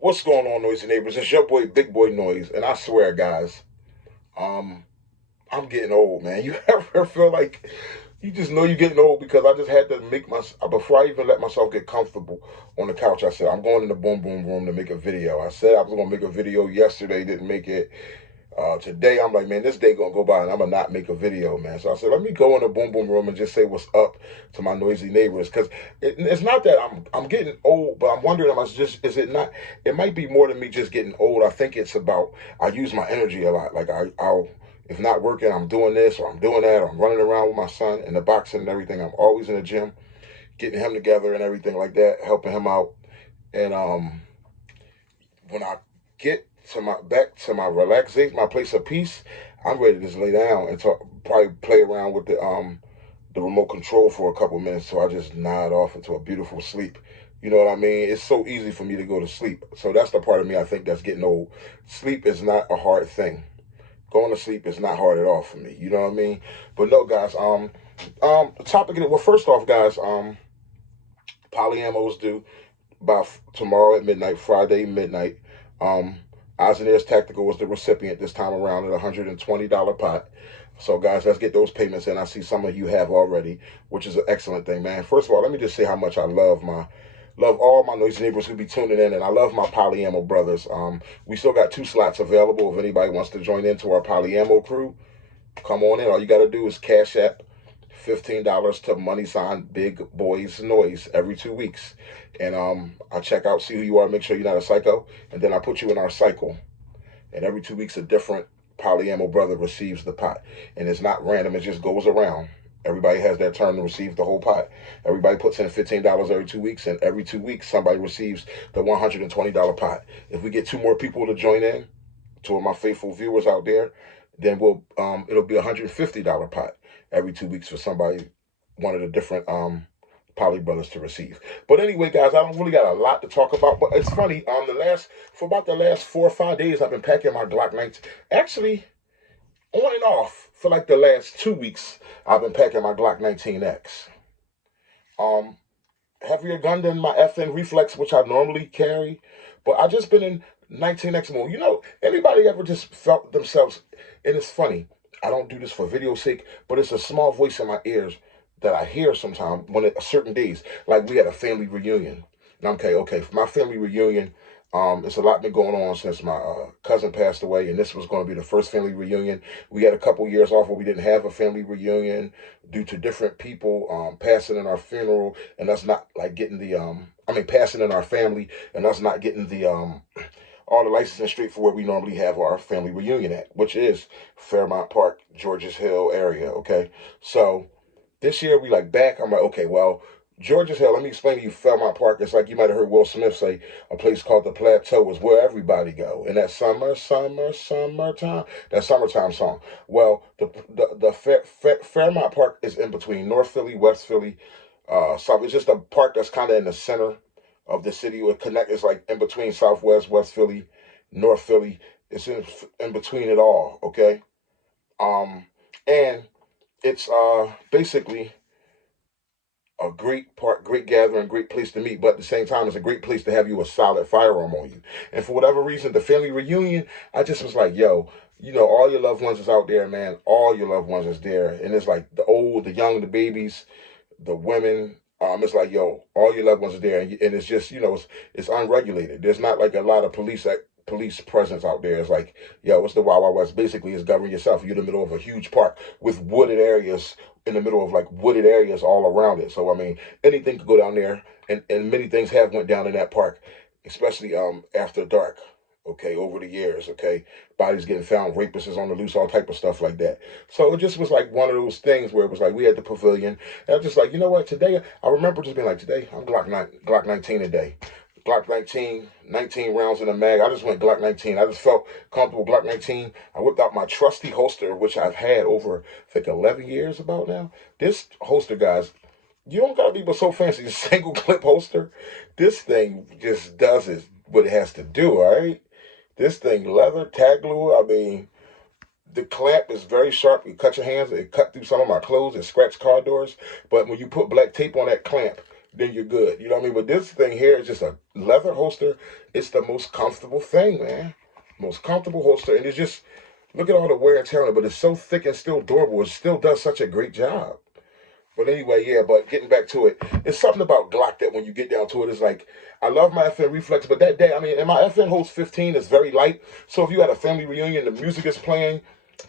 What's going on, noisy neighbors? It's your boy, Big Boy Noise, and I swear, guys, um, I'm getting old, man. You ever feel like you just know you're getting old? Because I just had to make my before I even let myself get comfortable on the couch. I said I'm going in the boom boom room to make a video. I said I was gonna make a video yesterday, didn't make it. Today I'm like, man, this day gonna go by and I'm gonna not make a video, man. So I said, let me go in the boom boom room and just say what's up to my noisy neighbors, because it's not that I'm getting old, but I'm wondering, am I just is it not? It might be more than me just getting old. I think it's about I use my energy a lot. Like I'll if not working, I'm doing this or I'm doing that or I'm running around with my son in the boxing and everything. I'm always in the gym, getting him together and everything like that, helping him out. And when I get to my back to my relaxation, my place of peace, I'm ready to just lay down and talk, probably play around with the remote control for a couple minutes, so I just nod off into a beautiful sleep. You know what I mean? It's so easy for me to go to sleep. So that's the part of me I think that's getting old. Sleep is not a hard thing. Going to sleep is not hard at all for me. You know what I mean? But no, guys. The topic. Well, first off, guys. Polyamos due by tomorrow at midnight, Friday midnight. Um, Oznair's Tactical was the recipient this time around at $120 pot. So, guys, let's get those payments in. I see some of you have already, which is an excellent thing, man. First of all, let me just say how much I love all my noisy neighbors who be tuning in, and I love my polyamo brothers. We still got 2 slots available if anybody wants to join into our polyamo crew. Come on in. All you got to do is cash app $15 to money sign Big Boys Noise every 2 weeks. And I check out, see who you are, make sure you're not a psycho, and then I put you in our cycle. And every 2 weeks, a different polyamo brother receives the pot. And it's not random, it just goes around. Everybody has their turn to receive the whole pot. Everybody puts in $15 every 2 weeks, and every 2 weeks, somebody receives the $120 pot. If we get 2 more people to join in, 2 of my faithful viewers out there, then it'll be $150 pot every 2 weeks for somebody, one of the different poly brothers to receive. But anyway, guys, I don't really got a lot to talk about. But it's funny. For about the last 4 or 5 days, I've been packing my Glock 19. Actually, on and off for like the last 2 weeks, I've been packing my Glock 19X. Um, Heavier gun than my FN reflex, which I normally carry, but I just been in 19X mode. You know, anybody ever just felt themselves, and it's funny, I don't do this for video sake, but it's a small voice in my ears that I hear sometimes when it, certain days, like we had a family reunion. And okay, for my family reunion, it's a lot been going on since my cousin passed away, and this was going to be the first family reunion. We had a couple years off where we didn't have a family reunion due to different people passing in our funeral, and us not like getting the passing in our family, and us not getting the all the licensing straight for where we normally have our family reunion at, which is Fairmount Park, Georges Hill area. Okay, so this year we like back. I'm like, okay, well, Georges Hill, let me explain to you Fairmount Park. It's like you might have heard Will Smith say, a place called the Plateau is where everybody go. And that summertime, that summertime song. Well, the Fairmount Park is in between North Philly, West Philly. So it's just a park that's kind of in the center of the city. It's like in between Southwest, West Philly, North Philly. It's in between it all, okay? Um, and it's basically a great park, great gathering, great place to meet, but at the same time, it's a great place to have you a solid firearm on you. And for whatever reason, the family reunion, I just was like, yo, you know, all your loved ones is out there, man. All your loved ones is there. And it's like the old, the young, the babies, the women. It's like, yo, all your loved ones are there. And it's just, you know, it's unregulated. There's not like a lot of police presence out there. It's like, yo, what's the Wild Wild West? Basically, it's govern yourself. You're in the middle of a huge park with wooded areas in the middle of like wooded areas all around it. So I mean, anything could go down there, and many things have went down in that park, especially after dark. Okay, over the years, okay, bodies getting found, rapists is on the loose, all type of stuff like that. So it just was like one of those things where it was like we had the pavilion, and I was just like, you know what? Today, I remember just being like, today I'm Glock 19 today. Glock 19, 19 rounds in a mag. I just went Glock 19. I just felt comfortable Glock 19. I whipped out my trusty holster, which I've had over, I think, 11 years about now. This holster, guys, you don't gotta be but so fancy. A single clip holster. This thing just does what it has to do, all right? This thing, leather, tag glue. I mean, the clamp is very sharp. You cut your hands, it cut through some of my clothes, it scratched car doors. But when you put black tape on that clamp, then you're good. You know what I mean? But this thing here is just a leather holster. It's the most comfortable thing, man. Most comfortable holster, and it's just look at all the wear and tear on it. But it's so thick and still durable. It still does such a great job. But anyway, yeah, but getting back to it, it's something about Glock that when you get down to it, it's like, I love my FN Reflex, but that day, I mean, and my FN holds 15, it's very light. So if you had a family reunion, the music is playing,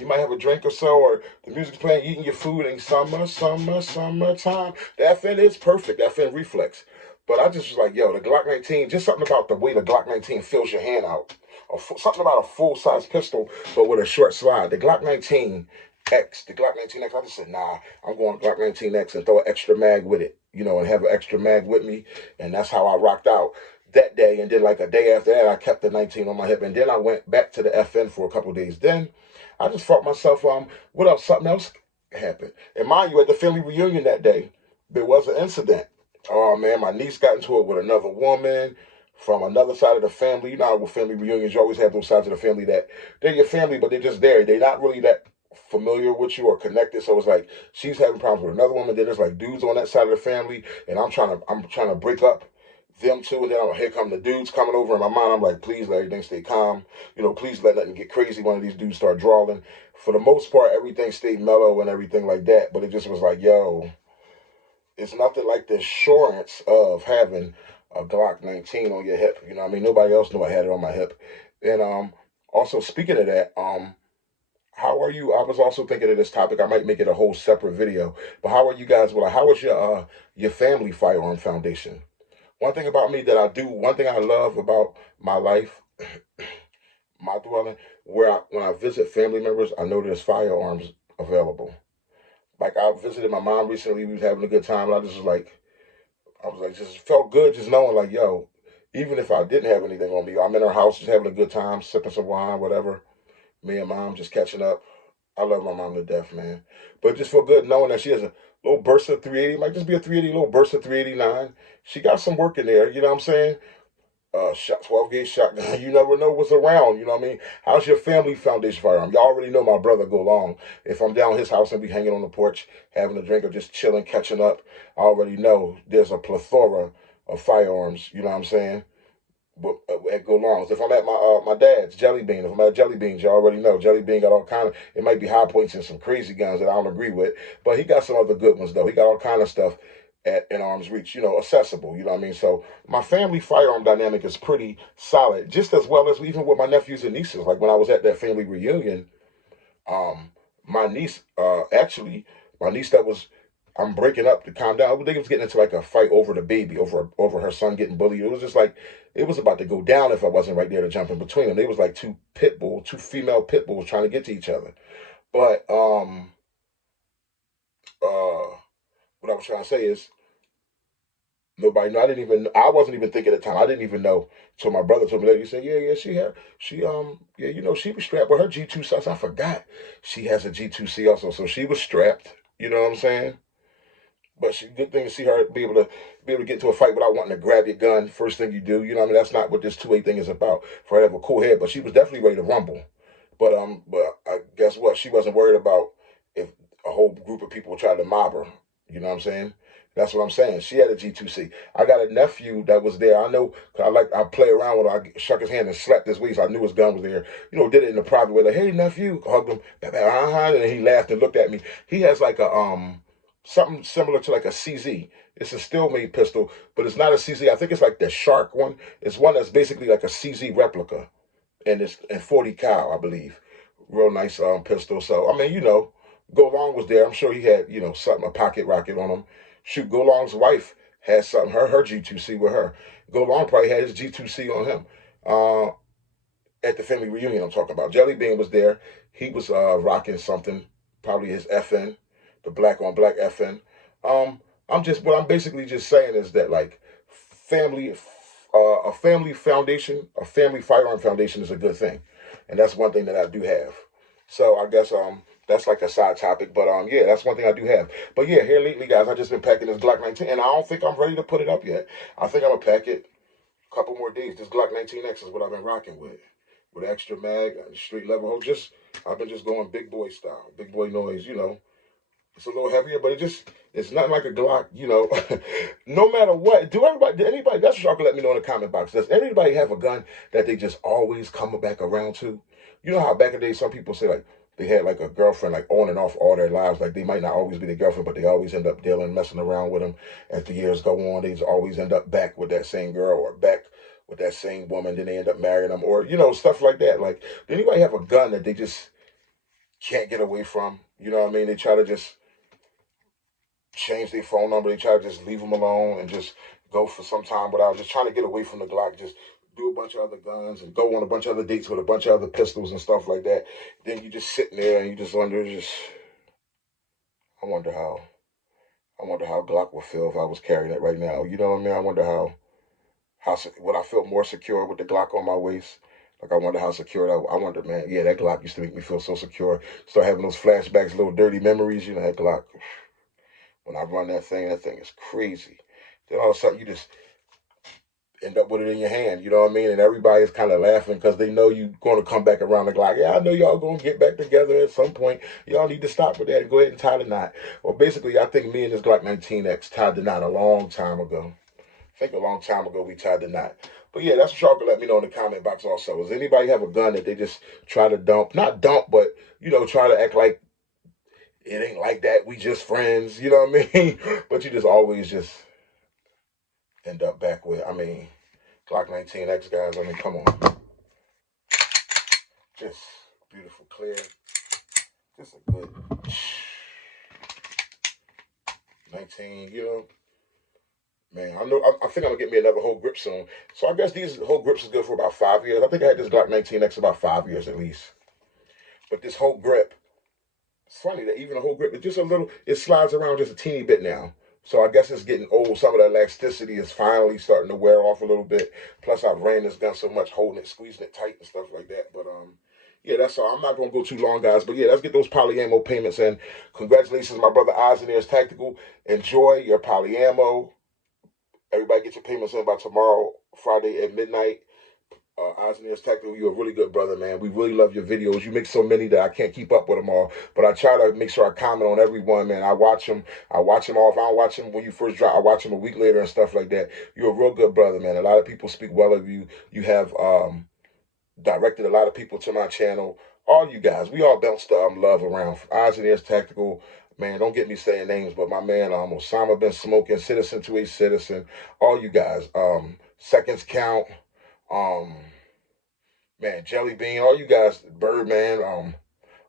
you might have a drink or so, or the music's playing, eating your food, and summertime. The FN is perfect, the FN Reflex. But I just was like, yo, the Glock 19, just something about the way the Glock 19 fills your hand out. Something about a full-size pistol, but with a short slide. The Glock 19 X, the Glock 19X, I just said, nah, I'm going Glock 19X and throw an extra mag with it, you know, and have an extra mag with me. And that's how I rocked out that day. And then like a day after that, I kept the 19 on my hip. And then I went back to the FN for a couple of days. Then I just felt myself, what else? Something else happened. And mind you, at the family reunion that day, there was an incident. Oh man, my niece got into it with another woman from another side of the family. You know how with family reunions, you always have those sides of the family that they're your family, but they're just there. They're not really that familiar with you or connected. So it's like she's having problems with another woman. Then there's like dudes on that side of the family, and I'm trying to break up them two. And then here come the dudes coming over in my mind. I'm like, please let everything stay calm. You know, please let nothing get crazy. One of these dudes start drawing. For the most part, everything stayed mellow and everything like that. But it just was like, yo, it's nothing like the assurance of having a Glock 19 on your hip. You know what I mean? Nobody else knew I had it on my hip. And also speaking of that, how are you? I was also thinking of this topic. I might make it a whole separate video. But how are you guys? Well, how is your family firearm foundation? One thing about me that I do, one thing I love about my life, my dwelling, when I visit family members, I know there's firearms available. Like I visited my mom recently, we was having a good time, and I was like, just felt good just knowing like, yo, even if I didn't have anything on me, I'm in her house just having a good time, sipping some wine, whatever. Me and mom just catching up. I love my mom to death, man. But it just feel good knowing that she has a little burst of 380. Might just be a 380, little burst of 389. She got some work in there, you know what I'm saying? Shot 12 gauge shotgun. You never know what's around, you know what I mean? How's your family foundation firearm? Y'all already know my brother go long. If I'm down his house and be hanging on the porch, having a drink or just chilling, catching up, I already know there's a plethora of firearms, you know what I'm saying? But at go longs. If I'm at my dad's Jelly Bean, if I'm at Jelly Beans, you already know Jelly Bean got all kind of. It might be high points and some crazy guns that I don't agree with, but he got some other good ones though. He got all kind of stuff at in arm's reach, you know, accessible. You know what I mean? So my family firearm dynamic is pretty solid, just as well as even with my nephews and nieces. Like when I was at that family reunion, um, my niece, actually, my niece that was, I'm breaking up to calm down. I think it was getting into like a fight over the baby, over her son getting bullied. It was just like it was about to go down if I wasn't right there to jump in between them. They was like two female pit bulls trying to get to each other. But what I was trying to say is nobody know. I wasn't even thinking at the time. I didn't even know. So my brother told me later. He said, yeah, yeah, you know, she was strapped with her G2 sus. I forgot she has a G2C also. So she was strapped. You know what I'm saying? But she good thing to see her be able to get into a fight without wanting to grab your gun. First thing you do, you know what I mean? That's not what this 2-8 thing is about. For her to have a cool head, but she was definitely ready to rumble. But I guess what? She wasn't worried about if a whole group of people tried to mob her. You know what I'm saying? That's what I'm saying. She had a G2C. I got a nephew that was there. I know. I play around with him. I shook his hand and slapped his waist. I knew his gun was there. You know, did it in a private way. Like, hey nephew, hugged him. And he laughed and looked at me. He has like a something similar to like a CZ. It's a still made pistol, but it's not a CZ. I think it's like the Shark one. It's one that's basically like a CZ replica, and it's in 40 cal, I believe. Real nice pistol. So I mean, you know, Go Long was there. I'm sure he had, you know, something, a pocket rocket on him. Shoot, Go Long's wife had something, her G2C with her. Go Long probably had his G2C on him. At the family reunion I'm talking about. Jelly Bean was there. He was rocking something, probably his FN, the black on black FN. What I'm basically just saying is that like family, a family foundation, a family firearm foundation is a good thing, and that's one thing that I do have. So I guess that's like a side topic, but yeah, that's one thing I do have. But yeah, here lately, guys, I just been packing this Glock 19, and I don't think I'm ready to put it up yet. I think I'm gonna pack it a couple more days. This Glock 19X is what I've been rocking with extra mag, street level hold. I've been just going big boy style, big boy noise, you know. It's a little heavier, but it's nothing like a Glock, you know. No matter what, did anybody, that's what y'all can let me know in the comment box. Does anybody have a gun that they just always come back around to? You know how back in the day some people say like they had like a girlfriend like on and off all their lives, like they might not always be their girlfriend, but they always end up dealing, messing around with them. As the years go on, they just always end up back with that same girl or back with that same woman, then they end up marrying them, or you know, stuff like that. Like, did anybody have a gun that they just can't get away from? You know what I mean? They try to just change their phone number. They try to just leave them alone and just go for some time without just trying to get away from the Glock. Just do a bunch of other guns and go on a bunch of other dates with a bunch of other pistols and stuff like that. Then you just sitting there and you just wonder, I wonder how, I wonder how Glock would feel if I was carrying it right now. You know what I mean? I wonder how would I feel more secure with the Glock on my waist? Like I wonder how secure I wonder, man. Yeah, that Glock used to make me feel so secure. Start having those flashbacks, little dirty memories. You know, that Glock. When I run that thing is crazy. Then all of a sudden you just end up with it in your hand, you know what I mean? And everybody's kind of laughing because they know you're going to come back around the Glock. Yeah, I know y'all going to get back together at some point. Y'all need to stop with that and go ahead and tie the knot. Well, basically, I think me and this Glock 19X tied the knot a long time ago. I think a long time ago we tied the knot. But yeah, that's what y'all can let me know in the comment box also. Does anybody have a gun that they just try to dump? Not dump, but, you know, try to act like it ain't like that. We just friends, you know what I mean? But you just always just end up back with, I mean, Glock 19X guys, I mean, come on. Just beautiful, clear. Just a good 19, you know. Man, I think I'm gonna get me another whole grip soon. So I guess these whole grips is good for about 5 years. I think I had this Glock 19X about 5 years at least. But this whole grip, it's funny that even the whole grip, it's just a little, it slides around just a teeny bit now. So I guess it's getting old. Some of the elasticity is finally starting to wear off a little bit. Plus I've ran this gun so much, holding it, squeezing it tight and stuff like that. But yeah, that's all. I'm not gonna go too long, guys. But yeah, let's get those poly ammo payments in. Congratulations, my brother Eisenairs Tactical. Enjoy your poly ammo. Everybody get your payments in by tomorrow, Friday at midnight. Eisenairs Tactical, you're a really good brother, man. We really love your videos. You make so many that I can't keep up with them all. But I try to make sure I comment on every one, man. I watch them. I watch them all. If I don't watch them when you first drop, I watch them a week later and stuff like that. You're a real good brother, man. A lot of people speak well of you. You have directed a lot of people to my channel. All you guys, we all bounced love around. Eisenairs Tactical, man, don't get me saying names, but my man Osama been smoking, citizen to a citizen. All you guys, seconds count. Man, Jelly Bean, all you guys, Birdman,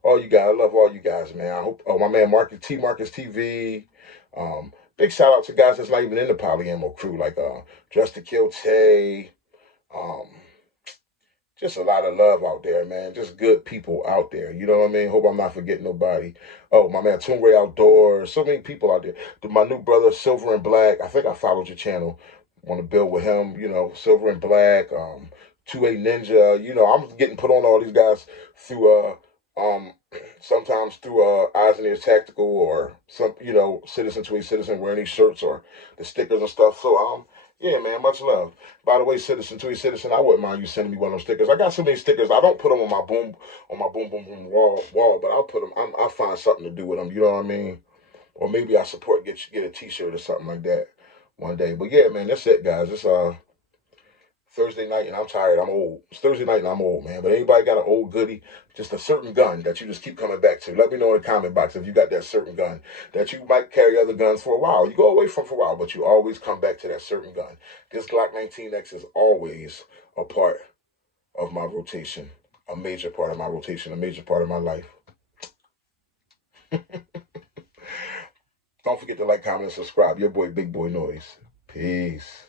all you guys, I love all you guys, man. I hope, my man Marcus TV, big shout out to guys that's not even in the poly ammo crew, like Just to Kill Tay, um, just a lot of love out there, man. Just good people out there. You know what I mean? Hope I'm not forgetting nobody. Oh, my man, Toon Ray Outdoors. So many people out there. My new brother, Silver and Black. I think I followed your channel. Want to build with him, you know, Silver and Black, 2A Ninja. You know, I'm getting put on all these guys through, sometimes through Eisenairs Tactical or some, you know, Citizen to a Citizen wearing these shirts or the stickers and stuff. So, yeah, man, much love. By the way, Citizen to a Citizen, I wouldn't mind you sending me one of those stickers. I got so many stickers. I don't put them on my boom boom wall, but I'll put them. I'll find something to do with them. You know what I mean? Or maybe I support get a T-shirt or something like that one day. But yeah, man, that's it, guys. It's Thursday night and I'm tired. I'm old. It's Thursday night and I'm old, man. But anybody got an old goodie, just a certain gun that you just keep coming back to? Let me know in the comment box if you got that certain gun that you might carry other guns for a while. You go away from for a while, but you always come back to that certain gun. This Glock 19X is always a part of my rotation, a major part of my rotation, a major part of my life. Don't forget to like, comment, and subscribe. Your boy, Big Boy Noise. Peace.